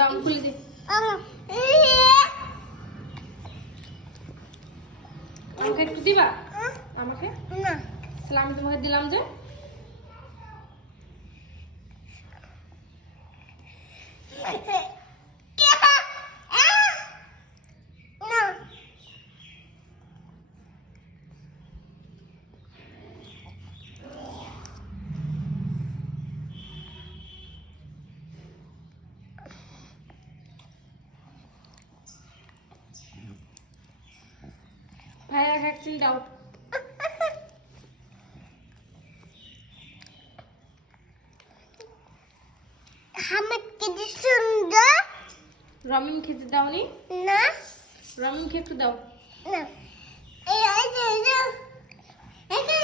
দাম খুলে দে। আমাকে একটু দিবা? আমাকে না। তাহলে আমি তোমাকে দিলাম যে। ভাইয়া ভ্যাকসিন দাও। হামিদ কি সুন্দর। রমিন খেতে দাওনি? না। রমিন কে একটু দাও। না। এই যে এই যে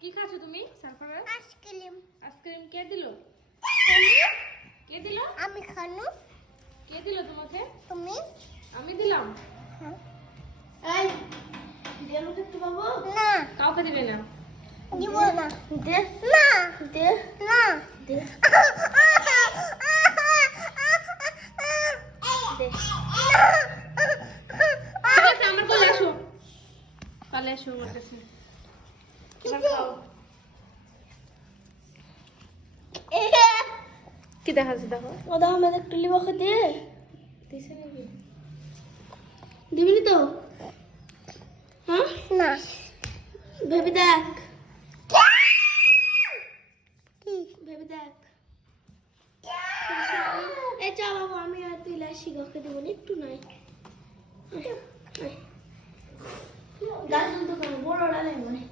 কি খাচ্ছো তুমি? সারফরাজ আইসক্রিম। আইসক্রিম কে দিল? কে দিল? আমি খানু। কে দিল তোমাকে? তুমি? আমি দিলাম। হ্যাঁ। এই দিয়ে আমাকে একটু বাবু। না। কাউকে দিবে না। দিব না। দে। না। দে। না। দে। ঠিক আছে, আমার কোলে এসো। কোলে এসো আমার কাছে। এবার খাও। কি দেখাচ্ছে দেখো? ও দাও আমাদের একটু লিবাকে দে। দিছে নাকি? দিবি তো? হ্যাঁ? না। ভেবে দেখ। কি? ভেবে দেখ। এই চা বাবু, আমি আর তুই লাসি গকে দেবো না, একটু নাই। গাছ তো কোনো বড় ডালে মনে